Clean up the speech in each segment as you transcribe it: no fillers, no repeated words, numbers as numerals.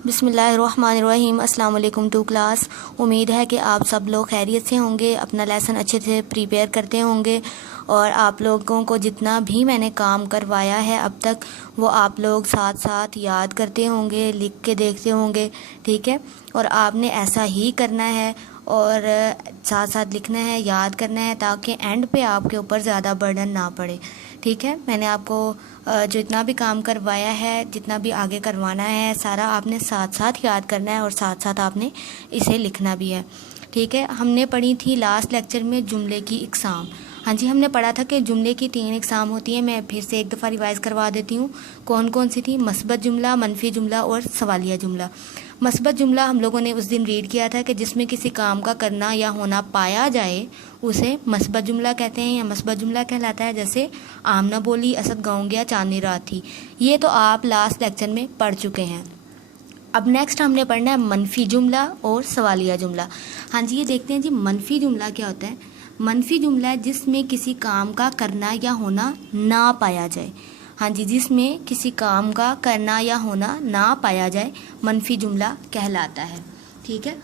बिस्मिल्लाहिर्रहमानिर्रहीम। अस्सलाम वालेकुम टू क्लास। उम्मीद है कि आप सब लोग खैरियत से होंगे, अपना लेसन अच्छे से प्रिपेयर करते होंगे और आप लोगों को जितना भी मैंने काम करवाया है अब तक वो आप लोग साथ साथ याद करते होंगे, लिख के देखते होंगे। ठीक है, और आपने ऐसा ही करना है और साथ साथ लिखना है, याद करना है, ताकि एंड पे आपके ऊपर ज़्यादा बर्डन ना पड़े। ठीक है, मैंने आपको जितना भी काम करवाया है, जितना भी आगे करवाना है, सारा आपने साथ साथ याद करना है और साथ साथ आपने इसे लिखना भी है। ठीक है, हमने पढ़ी थी लास्ट लेक्चर में जुमले की इकसाम। हाँ जी, हमने पढ़ा था कि जुमले की 3 इकसाम होती है। मैं फिर से एक दफ़ा रिवाइज करवा देती हूँ। कौन कौन सी थी? मस्बत जुमला, मनफी जुमला और सवालिया जुमला। मस्बत जुमला हम लोगों ने उस दिन रीड किया था कि जिसमें किसी काम का करना या होना पाया जाए उसे मस्बत जुमला कहते हैं या मस्बत जुमला कहलाता है। जैसे आमना बोली, असद गाँव गया, चांदनी रात थी। ये तो आप लास्ट लेक्चर में पढ़ चुके हैं। अब नेक्स्ट हमने पढ़ना है मनफी जुमला और सवालिया जुमला। हाँ जी, ये देखते हैं जी, मनफी जुमला क्या होता है। मनफी जुमला है जिसमें किसी काम का करना या होना ना पाया जाए। हाँ जी, जिसमें किसी काम का करना या होना ना पाया जाए मनफी जुमला कहलाता है। ठीक है,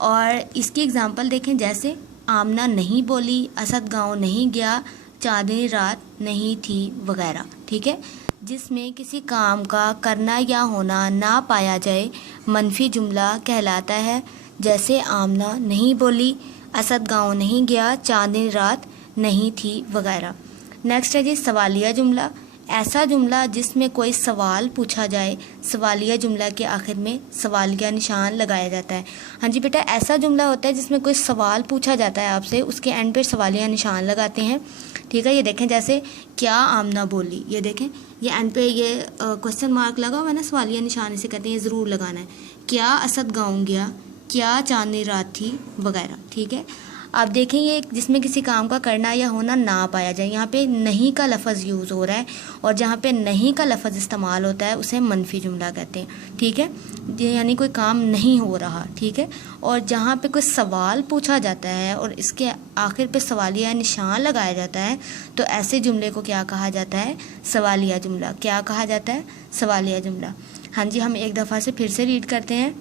और इसकी एग्जांपल देखें, जैसे आमना नहीं बोली, असद गांव नहीं गया, चांदनी रात नहीं थी वगैरह। ठीक है, जिसमें किसी काम का करना या होना ना पाया जाए मनफी जुमला कहलाता है। जैसे आमना नहीं बोली, असद गांव नहीं गया, चांदनी रात नहीं थी वगैरह। नेक्स्ट है जी सवालिया जुमला। ऐसा जुमला जिसमें कोई सवाल पूछा जाए, सवालिया जुमला के आखिर में सवालिया निशान लगाया जाता है। हाँ जी बेटा, ऐसा जुमला होता है जिसमें कोई सवाल पूछा जाता है आपसे, उसके एंड पे सवालिया निशान लगाते हैं। ठीक है, ये देखें, जैसे क्या आमना बोली, ये देखें, ये एंड पे ये क्वेश्चन मार्क लगा हुआ है ना, सवालिया निशान इसे कहते हैं, ये ज़रूर लगाना है। क्या असद गाँव गया, क्या चांदनी रात थी वगैरह। ठीक है, आप देखें, ये जिसमें किसी काम का करना या होना ना पाया जाए, यहाँ पे नहीं का लफ्ज़ यूज़ हो रहा है और जहाँ पे नहीं का लफ्ज़ इस्तेमाल होता है उसे मनफी जुमला कहते हैं। ठीक है, यानी कोई काम नहीं हो रहा। ठीक है, और जहाँ पे कोई सवाल पूछा जाता है और इसके आखिर पे सवालिया निशान लगाया जाता है तो ऐसे जुमले को क्या कहा जाता है? सवालिया जुमला। क्या कहा जाता है? सवालिया जुमला। हाँ जी, हम एक दफ़ा से फिर से रीड करते हैं।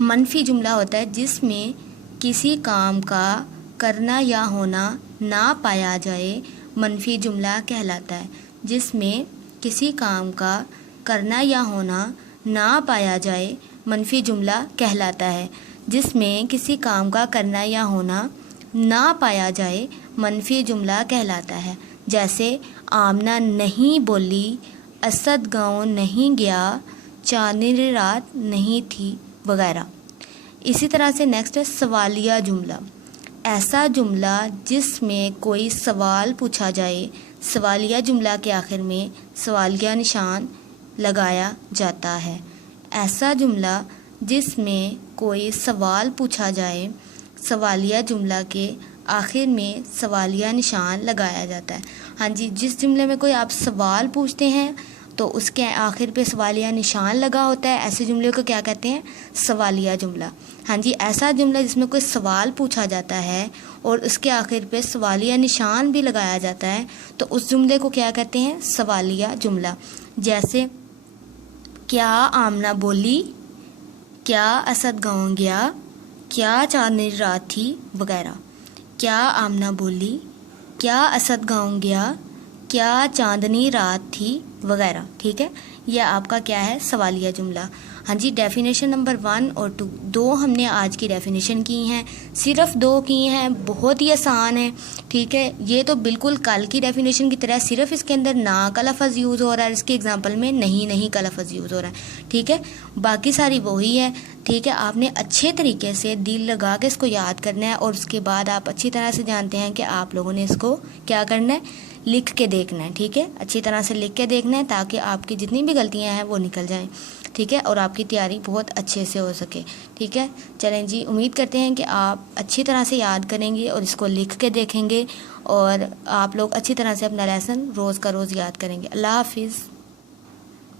मनफी जुमला होता है जिसमें किसी काम का करना या होना ना पाया जाए मनफी जुमला कहलाता है। जिसमें किसी काम का करना या होना ना पाया जाए मनफी जुमला कहलाता है। जिसमें किसी काम का करना या होना ना पाया जाए मनफी जुमला कहलाता है। जैसे आमना नहीं बोली, असद गाँव नहीं गया, चांदनी रात नहीं थी वगैरह। इसी तरह से नेक्स्ट है सवालिया जुमला। ऐसा जुमला जिसमें कोई सवाल पूछा जाए, सवालिया जुमला के आखिर में सवालिया निशान लगाया जाता है। ऐसा जुमला जिसमें कोई सवाल पूछा जाए, सवालिया जुमला के आखिर में सवालिया निशान लगाया जाता है। हाँ जी, जिस जुमले में कोई आप सवाल पूछते हैं तो उसके आखिर पे सवालिया निशान लगा होता है, ऐसे जुमले को क्या कहते हैं? सवालिया जुमला। हाँ जी, ऐसा जुमला जिसमें कोई सवाल पूछा जाता है और उसके आखिर पे सवालिया निशान भी लगाया जाता है तो उस जुमले को क्या कहते हैं? सवालिया जुमला। जैसे क्या आमना बोली, क्या असद गाँव गया, क्या चांदनी रात थी वगैरह। क्या आमना बोली, क्या असद गाँव गया, क्या चांदनी रात थी वगैरह। ठीक है, यह आपका क्या है? सवालिया जुमला। हाँ जी, डेफिनेशन नंबर 1 और 2 दो हमने आज की डेफिनेशन की हैं, सिर्फ 2 की हैं, बहुत ही आसान है। ठीक है, ये तो बिल्कुल कल की डेफिनेशन की तरह, सिर्फ इसके अंदर ना का लफ्ज़ यूज़ हो रहा है, इसके एग्जांपल में नहीं का लफ्ज़ यूज़ हो रहा है। ठीक है, बाकी सारी वही है। ठीक है, आपने अच्छे तरीके से दिल लगा के इसको याद करना है और उसके बाद आप अच्छी तरह से जानते हैं कि आप लोगों ने इसको क्या करना है? लिख के देखना है। ठीक है, अच्छी तरह से लिख के देखना है ताकि आपकी जितनी भी गलतियां हैं वो निकल जाएं। ठीक है, और आपकी तैयारी बहुत अच्छे से हो सके। ठीक है, चलें जी, उम्मीद करते हैं कि आप अच्छी तरह से याद करेंगे और इसको लिख के देखेंगे और आप लोग अच्छी तरह से अपना लेसन रोज़ का रोज़ याद करेंगे। अल्लाह हाफिज़।